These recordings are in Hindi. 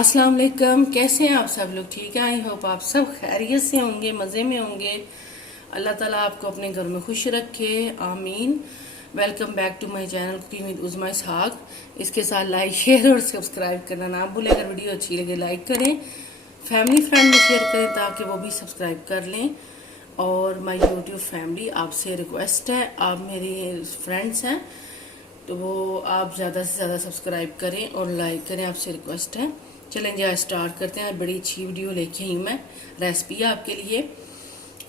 अस्सलाम वालेकुम। कैसे हैं आप सब लोग? ठीक है, आई होप आप सब खैरियत से होंगे, मज़े में होंगे। अल्लाह ताला आपको अपने घर में खुश रखे, आमीन। Welcome back to my channel cooking with Uzma Ishaq. इसके साथ लाइक शेयर और सब्सक्राइब करना ना भूलें। अगर वीडियो अच्छी लगे लाइक करें, फैमिली फ्रेंड में शेयर करें ताकि वो भी सब्सक्राइब कर लें। और माय यूट्यूब फैमिली, आपसे रिक्वेस्ट है, आप मेरी फ्रेंड्स हैं तो वो आप ज़्यादा से ज़्यादा सब्सक्राइब करें और लाइक करें, आपसे रिक्वेस्ट है। चलें जी, आज स्टार्ट करते हैं। बड़ी अच्छी वीडियो लेके आई हूँ मैं, रेसिपी है आपके लिए।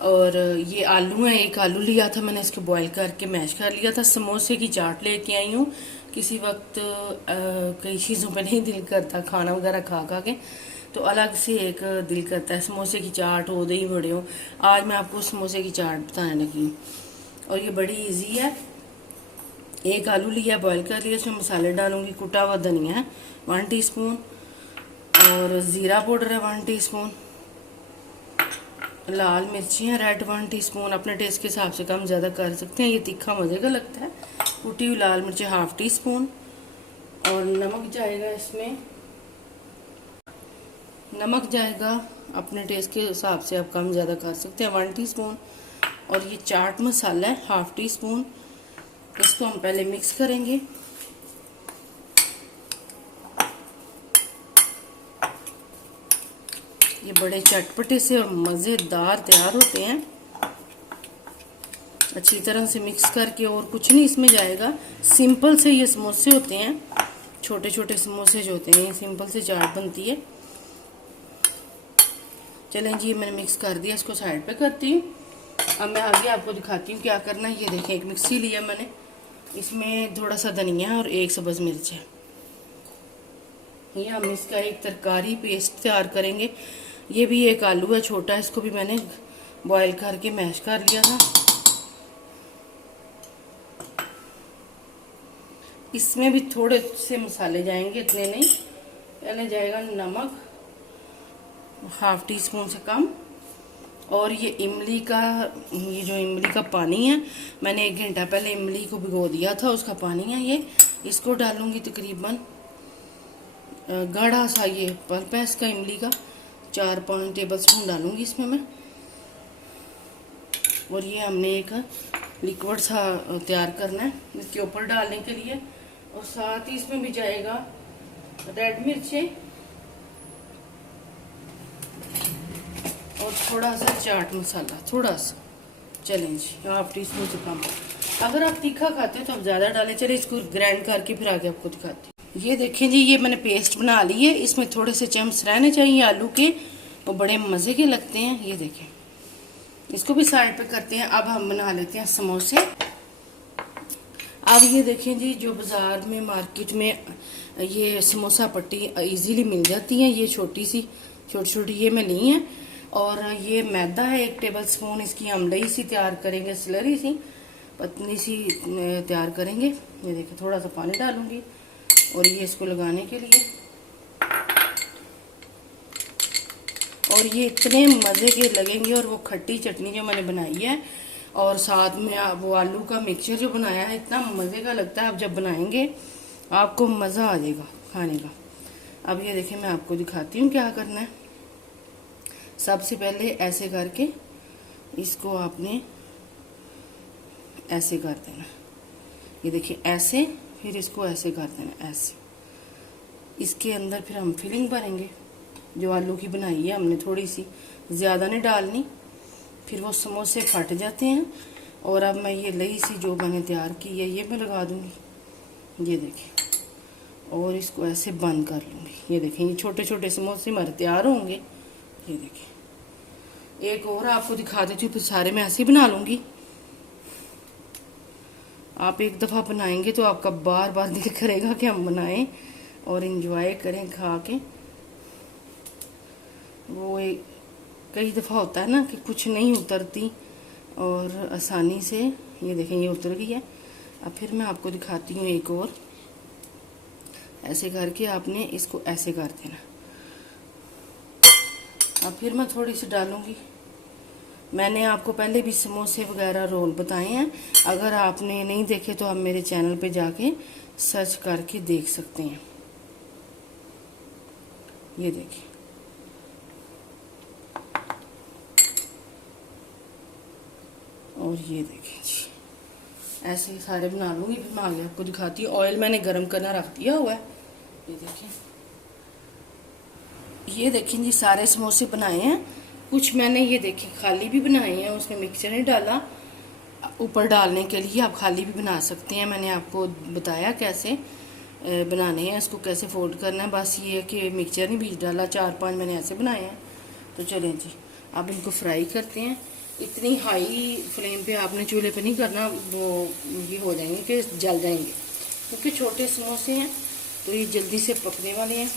और ये आलू है, एक आलू लिया था मैंने, इसको बॉईल करके मैश कर लिया था। समोसे की चाट लेके आई हूँ। किसी वक्त कई चीज़ों पे नहीं दिल करता खाना वगैरह खा खा के, तो अलग से एक दिल करता है समोसे की चाट हो, दही बड़े हो। आज मैं आपको समोसे की चाट बताने लगी हूँ और ये बड़ी ईजी है। एक आलू लिया, बॉईल कर लिया, इसमें मसाले डालूंगी। कुटा हुआ धनिया है 1 टीस्पून, और ज़ीरा पाउडर है 1 टीस्पून, लाल मिर्ची है रेड 1 टीस्पून। अपने टेस्ट के हिसाब से कम ज़्यादा कर सकते हैं, ये तीखा मज़े का लगता है। कुटी हुई लाल मिर्ची 1/2 टीस्पून, और नमक जाएगा इसमें, नमक जाएगा अपने टेस्ट के हिसाब से, आप कम ज़्यादा कर सकते हैं 1 टीस्पून। और ये चाट मसाला है 1/2 टीस्पून। इसको हम पहले मिक्स करेंगे। ये बड़े चटपटे से और मज़ेदार तैयार होते हैं। अच्छी तरह से मिक्स करके, और कुछ नहीं इसमें जाएगा। सिंपल से ये समोसे होते हैं, छोटे छोटे समोसे जो होते हैं, सिंपल से चाट बनती है। चलें जी, मैंने मिक्स कर दिया, इसको साइड पे करती हूँ। अब मैं आगे आपको दिखाती हूँ क्या करना है। ये देखें, एक मिक्सी लिया मैंने, इसमें थोड़ा सा धनिया और 1 सब्ज़ मिर्च है। ये हम इसका एक तरकारी पेस्ट तैयार करेंगे। ये भी एक आलू है छोटा, इसको भी मैंने बॉईल करके मैश कर लिया था। इसमें भी थोड़े से मसाले जाएंगे, इतने नहीं। पहले जाएगा नमक 1/2 टीस्पून से कम। और ये इमली का, ये जो इमली का पानी है, मैंने 1 घंटा पहले इमली को भिगो दिया था, उसका पानी है ये। इसको डालूंगी तकरीबन गाढ़ा सा ये पल्प है इसका इमली का, 4-5 टेबल स्पून डालूंगी इसमें मैं। और ये हमने एक लिक्विड सा तैयार करना है इसके ऊपर डालने के लिए। और साथ ही इसमें भी जाएगा रेड मिर्चें और थोड़ा सा चाट मसाला, थोड़ा सा। चलें जी, 1/2 टीस्पून से कम। अगर आप तीखा खाते हो तो आप ज़्यादा डालें। चलिए, इसको ग्राइंड करके फिर आगे आपको दिखाती हूँ। ये देखें जी, ये मैंने पेस्ट बना ली है। इसमें थोड़े से चम्स रहने चाहिए आलू के, वो बड़े मज़े के लगते हैं। ये देखें, इसको भी साइड पे करते हैं। अब हम बना लेते हैं समोसे। अब ये देखें जी, जो बाज़ार में मार्केट में ये समोसा पट्टी इजीली मिल जाती हैं, ये छोटी छोटी ये मैं ली है। और ये मैदा है 1 टेबल स्पून, इसकी हम लई सी तैयार करेंगे, स्लरी सी पतली सी तैयार करेंगे। ये देखिए, थोड़ा सा पानी डालूंगी और ये इसको लगाने के लिए। और ये इतने मज़े के लगेंगे, और वो खट्टी चटनी जो मैंने बनाई है, और साथ में वो आलू का मिक्सचर जो बनाया है, इतना मज़े का लगता है। आप जब बनाएंगे आपको मज़ा आ जाएगा खाने का। अब ये देखें, मैं आपको दिखाती हूँ क्या करना है। सबसे पहले ऐसे करके इसको आपने ऐसे कर देना। ये देखिए ऐसे, फिर इसको ऐसे कर देना, ऐसे। इसके अंदर फिर हम फिलिंग भरेंगे जो आलू की बनाई है हमने, थोड़ी सी, ज़्यादा नहीं डालनी, फिर वो समोसे फट जाते हैं। और अब मैं ये लई सी जो मैंने तैयार की है, ये मैं लगा दूंगी। ये देखिए, और इसको ऐसे बंद कर लूँगी। ये देखें, ये छोटे छोटे समोसे हमारे तैयार होंगे। ये देखिए, एक और आपको दिखा देती हूँ, फिर सारे मैं ऐसे ही बना लूँगी। आप एक दफ़ा बनाएंगे तो आपका बार बार दिल करेगा कि हम बनाएं और इंजॉय करें खा के। वो कई दफ़ा होता है ना कि कुछ नहीं उतरती, और आसानी से, ये देखें ये उतर गई है। अब फिर मैं आपको दिखाती हूँ एक और। ऐसे करके आपने इसको ऐसे कर देना। अब फिर मैं थोड़ी सी डालूँगी। मैंने आपको पहले भी समोसे वगैरह रोल बताए हैं, अगर आपने नहीं देखे तो आप मेरे चैनल पे जाके सर्च करके देख सकते हैं। ये देखिए, और ये देखिए जी, ऐसे ही सारे बना लूँगी। फिर मैं आगे आपको दिखाती हूँ। ऑयल मैंने गरम करना रख दिया हुआ है। ये देखिए, ये देखें जी, सारे समोसे बनाए हैं। कुछ मैंने ये देखें खाली भी बनाए हैं, उसमें मिक्सचर नहीं डाला। ऊपर डालने के लिए आप खाली भी बना सकते हैं। मैंने आपको बताया कैसे बनाने हैं, इसको कैसे फोल्ड करना है। बस ये है कि मिक्सचर नहीं बीच डाला। 4-5 मैंने ऐसे बनाए हैं। तो चलें जी, अब इनको फ्राई करते हैं। इतनी हाई फ्लेम पे आपने चूल्हे पे नहीं करना, वो ये हो जाएंगे कि जल जाएंगे, क्योंकि छोटे समोसे हैं तो ये जल्दी से पकने वाले हैं।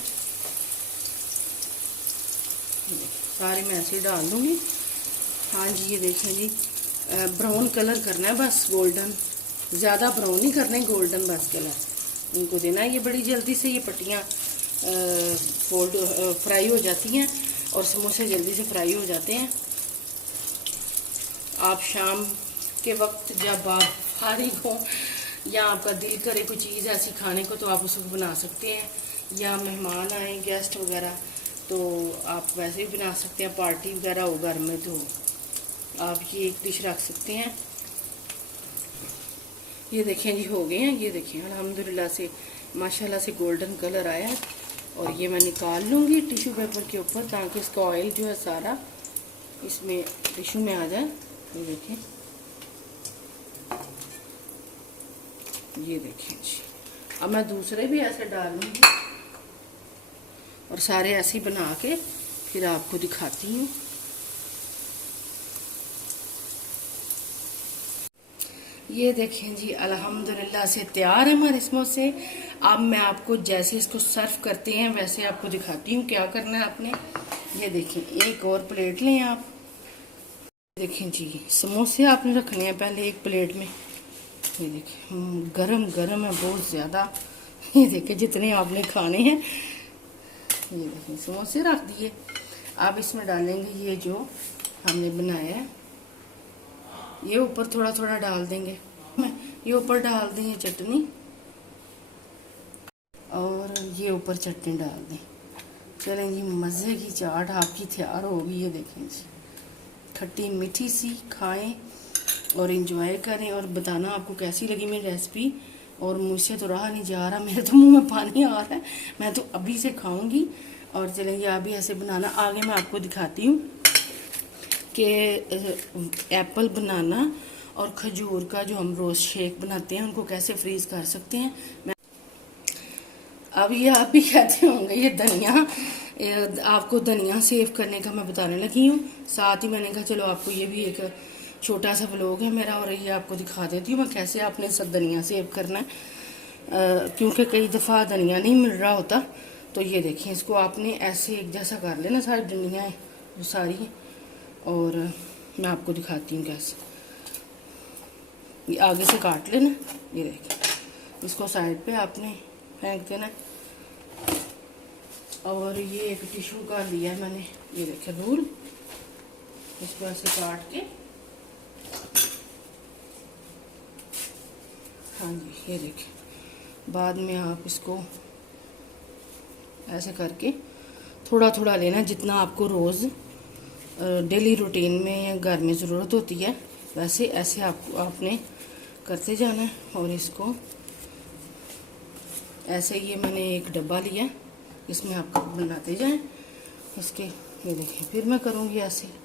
सारे मैं ऐसे ही डाल दूँगी। हाँ जी, ये देखें जी, ब्राउन कलर करना है बस, गोल्डन, ज़्यादा ब्राउन नहीं करना है, गोल्डन बस कलर इनको देना है। ये बड़ी जल्दी से ये पट्टियाँ फोल्ड फ्राई हो जाती हैं और समोसे जल्दी से फ्राई हो जाते हैं। आप शाम के वक्त जब आप फारिग हो या आपका दिल करे कोई चीज़ ऐसी खाने को, तो आप उसको बना सकते हैं। या मेहमान आए, गेस्ट वगैरह, तो आप वैसे भी बना सकते हैं। पार्टी वगैरह हो घर में तो आप ये एक डिश रख सकते हैं। ये देखें जी, हो गए हैं। ये देखें, अल्हम्दुलिल्लाह से माशाल्लाह से गोल्डन कलर आया है। और ये मैं निकाल लूँगी टिश्यू पेपर के ऊपर, ताकि इसका ऑयल जो है सारा इसमें टिश्यू में आ जाए। ये देखें, ये देखें जी। अब मैं दूसरे भी ऐसे डाल लूँगी और सारे ऐसे ही बना के फिर आपको दिखाती हूँ। ये देखें जी, अल्हम्दुलिल्लाह से तैयार है हमारे समोसे। अब मैं आपको जैसे इसको सर्व करते हैं वैसे आपको दिखाती हूँ क्या करना है आपने। ये देखें, एक और प्लेट लें आप। देखें जी, समोसे आपने रखने हैं पहले एक प्लेट में। ये देखें, गरम गरम है बहुत ज़्यादा। ये देखें, जितने आपने खाने हैं। ये देखें, समोसे रख दिए। अब इसमें डालेंगे ये जो हमने बनाया है, ये ऊपर थोड़ा थोड़ा डाल देंगे। ये ऊपर डाल देंगे चटनी, और ये ऊपर चटनी डाल दें। चलें जी, मज़े की चाट आपकी तैयार होगी। ये देखें जी, खट्टी मीठी सी, खाएं और इंजॉय करें और बताना आपको कैसी लगी मेरी रेसिपी। और मुझसे तो रहा नहीं जा रहा, मेरे तो मुंह में पानी आ रहा है, मैं तो अभी से खाऊंगी। और चलेंगे, आप भी ऐसे बनाना। आगे मैं आपको दिखाती हूँ कि एप्पल बनाना और खजूर का जो हम रोज़ शेक बनाते हैं उनको कैसे फ्रीज कर सकते हैं। मैं अब ये आप भी कहते होंगे ये धनिया, आपको धनिया सेव करने का मैं बताने लगी हूँ। साथ ही मैंने कहा चलो आपको ये भी एक छोटा सा व्लॉग है मेरा, और ये आपको दिखा देती हूँ मैं कैसे आपने सब धनिया सेव करना है, क्योंकि कई दफ़ा धनिया नहीं मिल रहा होता। तो ये देखिए, इसको आपने ऐसे एक जैसा कर लेना, सारी डंडियाँ वो सारी। और मैं आपको दिखाती हूँ कैसे। ये आगे से काट लेना। ये देखिए, इसको साइड पे आपने फेंक देना। और ये एक टिश्यू का लिया है मैंने, ये देखिए रूल, इसको ऐसे काट के, हाँ जी, ये देखिए। बाद में आप इसको ऐसे करके थोड़ा थोड़ा लेना, जितना आपको रोज़ डेली रूटीन में घर में ज़रूरत होती है वैसे ऐसे आपने करते जाना है। और इसको ऐसे, ये मैंने एक डब्बा लिया, इसमें आप बनाते जाएं उसके। ये देखिए, फिर मैं करूँगी ऐसे।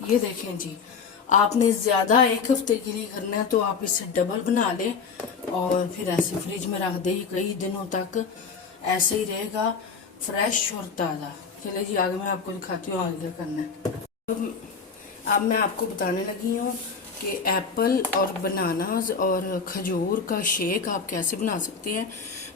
ये देखें जी, आपने ज़्यादा एक हफ्ते के लिए करना है तो आप इसे डबल बना लें और फिर ऐसे फ्रिज में रख दें, कई दिनों तक ऐसे ही रहेगा, फ्रेश और ताज़ा। चलिए जी, आगे मैं आपको दिखाती हूँ आगे क्या करना है। अब मैं आपको बताने लगी हूँ कि एप्पल और बनानास और खजूर का शेक आप कैसे बना सकते हैं,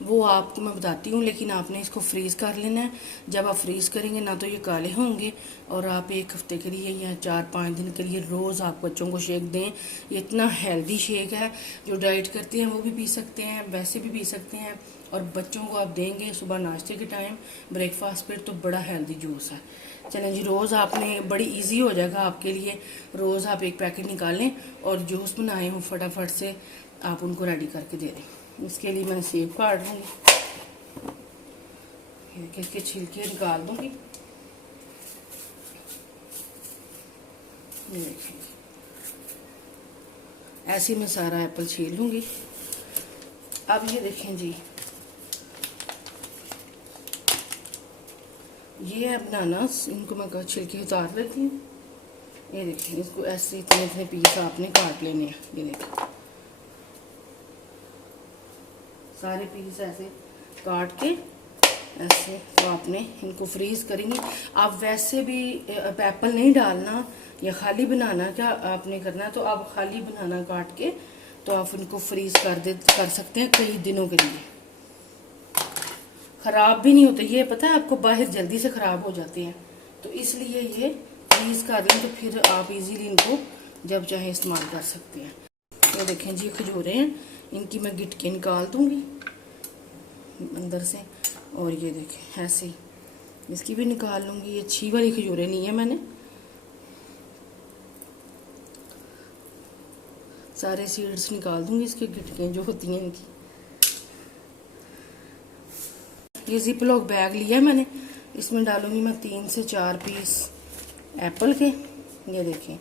वो आपको मैं बताती हूँ। लेकिन आपने इसको फ्रीज़ कर लेना है। जब आप फ्रीज़ करेंगे ना तो ये काले होंगे, और आप एक हफ्ते के लिए या 4-5 दिन के लिए रोज़ आप बच्चों को शेक दें। ये इतना हेल्दी शेक है, जो डाइट करते हैं वो भी पी सकते हैं, वैसे भी पी सकते हैं। और बच्चों को आप देंगे सुबह नाश्ते के टाइम, ब्रेकफास्ट पर, तो बड़ा हेल्दी जूस है। चलें जी, रोज़ आपने बड़ी इजी हो जाएगा आपके लिए। रोज़ आप एक पैकेट निकालें और जूस बनाए हो फटाफट से आप उनको रेडी करके दे दें। इसके लिए मैं सेब काट लूँगी, इसके छिलके निकाल दूँगी। ऐसे मैं सारा एप्पल छील लूँगी। अब ये देखें जी, ये है बनानास, इनको मैं छिलके उतार लेती हूँ। ये देखिए, इसको ऐसे इतने इतने पीस आपने काट लेने हैं। ये देखिए, सारे पीस ऐसे काट के ऐसे, तो आपने इनको फ्रीज़ करेंगे। आप वैसे भी एप्पल नहीं डालना या खाली बनाना, क्या आपने करना है तो आप खाली बनाना काट के, तो आप इनको फ्रीज़ कर सकते हैं कई दिनों के लिए। ख़राब भी नहीं होते ये, पता है आपको, बाहर जल्दी से ख़राब हो जाते हैं, तो इसलिए ये फ्रीज़ कर लें, तो फिर आप इजीली इनको जब चाहे इस्तेमाल कर सकते हैं। ये देखें जी, खजूरें हैं, इनकी मैं गिटके निकाल दूँगी अंदर से। और ये देखें ऐसे इसकी भी निकाल लूँगी। ये अच्छी वाली खजूरें नहीं है, मैंने सारे सीड्स निकाल दूँगी, इसके गिटके जो होती हैं इनकी। ये जिप लॉक बैग लिया है मैंने, इसमें डालूँगी मैं 3 से 4 पीस एप्पल के, ये देखें।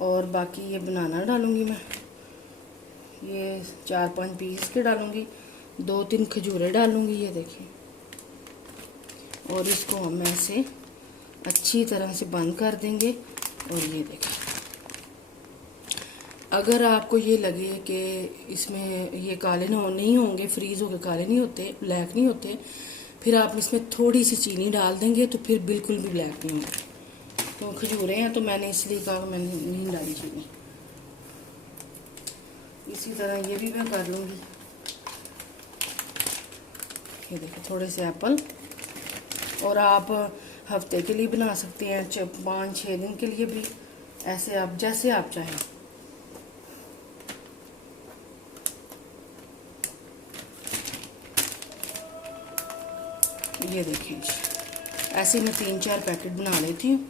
और बाकी ये बनाना डालूँगी मैं, ये 4-5 पीस के डालूँगी। 2-3 खजूरें डालूँगी, ये देखें। और इसको हम ऐसे अच्छी तरह से बंद कर देंगे। और ये देखें, अगर आपको ये लगे कि इसमें ये काले नहीं होंगे, फ्रीज़ होकर काले नहीं होते, ब्लैक नहीं होते, फिर आप इसमें थोड़ी सी चीनी डाल देंगे तो फिर बिल्कुल भी ब्लैक नहीं होंगे। तो खजूरें हैं तो मैंने इसलिए कहा मैंने नहीं डाली चीनी। इसी तरह ये भी मैं कर लूँगी। ये देखो, थोड़े से एप्पल, और आप हफ्ते के लिए बना सकते हैं, 5-6 दिन के लिए भी, ऐसे आप जैसे आप चाहें। ये देखें, ऐसे मैं 3-4 पैकेट बना लेती हूँ।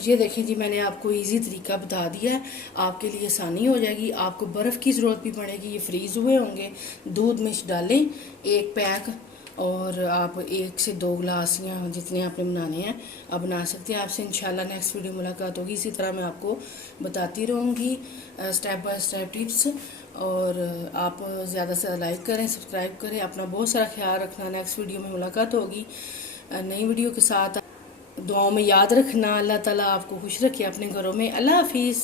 ये देखें जी, मैंने आपको इजी तरीका बता दिया है, आपके लिए आसानी हो जाएगी। आपको बर्फ़ की ज़रूरत भी पड़ेगी, ये फ्रीज़ हुए होंगे। दूध में डालें 1 पैक, और आप 1 से 2 गिलास या जितने आपने बनाने हैं आप बना सकते हैं। आपसे इंशाल्लाह नेक्स्ट वीडियो मुलाकात होगी। इसी तरह मैं आपको बताती रहूँगी स्टेप बाय स्टेप टिप्स। और आप ज़्यादा से ज़्यादा लाइक करें, सब्सक्राइब करें। अपना बहुत सारा ख्याल रखना। नेक्स्ट वीडियो में मुलाकात होगी नई वीडियो के साथ। दुआओं में याद रखना। अल्लाह ताला आपको खुश रखे अपने घरों में। अल्लाह हाफिज़।